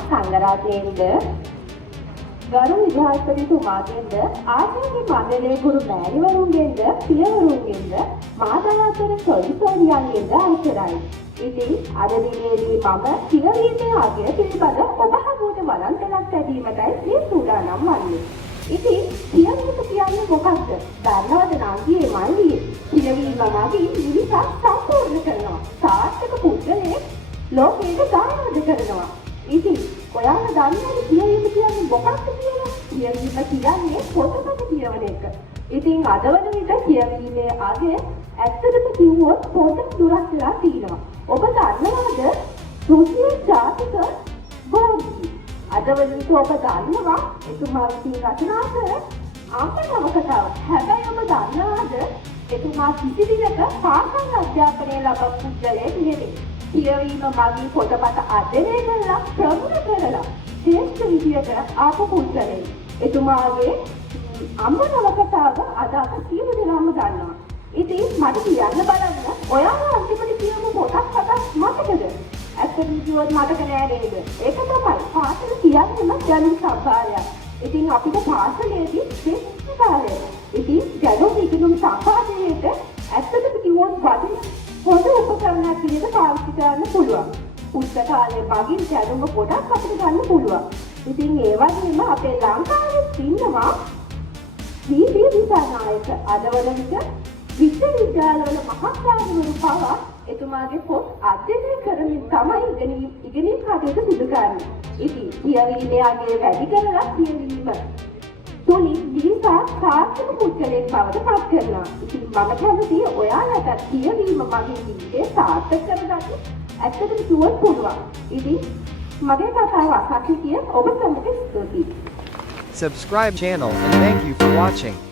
මහා සංඝරත්නයෙන්ද ගරු විධායකතුමාගෙන්ද ආචාර්ය මණ්ඩලයේ ගුරු මෑණිවරුන්ගෙන්ද පියවරුන්ගෙන්ද මාතලාතර සොලිසෝනියන්ගෙන්ද අවසරයි. ඉතින් අද දිනේදී මම පියවීමේ අගය පිළිබඳ ඔබ හමුවට වළංගනක් ඇදීමටයි මේ සූදානම් වන්නේ. ඉතින් පියවීම කියන්නේ මොකක්ද? දන්නවද නංගියේ මල්ලියේ? පියවීම මගින් මිනිසා සම්පූර්ණ කරනවා. සාර්ථක පුද්ගලයෙක් ලෝකයට දායාද කරනවා. ඉතින් ඔයාලා දන්නවද පියවීම කියන්නේ මොකක්ද කියලා? පියවීම කියන්නේ පොතපත කියවන එක. ඉතින් අද වන විට කියවීමේ අගය ඇත්තටම කිව්වොත් පොතක් දුරක් වෙලා තියෙනවා. ඔබ දන්නවද රුසිය ජාතික ගෝධි? අද වන විට ඔබ දන්නවා එතුමා විසින් රචනා කර අම්ම නවකතාව. හැබැයි ඔබ දන්නවද එතුමා කිසි දිනක පාසල් අධ්‍යාපනය ලබපු පුද්ගලයෙක් නෙවෙයි. කියවීම මගින් පොතපත අධ්‍යයනය කරලා ප්‍රගුණ කරලා ශ්‍රේෂ්ඨ විදියට ආපු පුද්ගලයෙක්. එතුමාගේ අම්ම නවකතාව අද අප සියලු දෙනාම දන්නවා. ඉතින් මට කියන්න බලන්න ඔයාලා අන්තිමට කියමු පොතක් පතක් මතකද? ඇත්තටම කිව්වොත් මතක නෑ නේද? ඒක තමයි පාසල කියන්නේම දැනුම් සම්භාරයක්. ඉතින් අපිට පාසලේදී ශ්‍රේෂ්ඨ කාලය. ඉතින් දැනුම් ඉගෙනුම් සම්භාරයේට ඇත්තටම කිව්වොත් වටින හොඳ උපකරණයක් විදිහට පාවිච්චි කරන්න පුළුවන්. පුස්තකාලේ මගින් දැනුම ගොඩක් අපිට ගන්න පුළුවන්. ඉතින් ඒ වගේම අපේ ලංකාවේ ඉන්නවා දීපී දිසානායක. අද වන විට විශ්වවිද්‍යාලවල මහාචාර්යවරු පවා එතුමාගේ පොත් අධ්‍යයනය කරමින් තමයි ඉගෙනීම් කටයුතු සිදු කරන්නේ. ඉතින් කියවීමේ අගය වැඩි කරලා කියවීම තුලින් දිසා සාර්ථක පුද්ගලයෙක් බවට පත් කරනවා. ඉතින් මම කැමතියි ඔයාලට කියවීම මගින් ජීවිතේ සාර්ථක කරගන්න ඇත්තටම කිව්වොත් පුළුවන්. ඉතින් මගේ කතාව අසක් කිය ඔබ සමග ස්තුතියි. Subscribe channel and thank you for watching.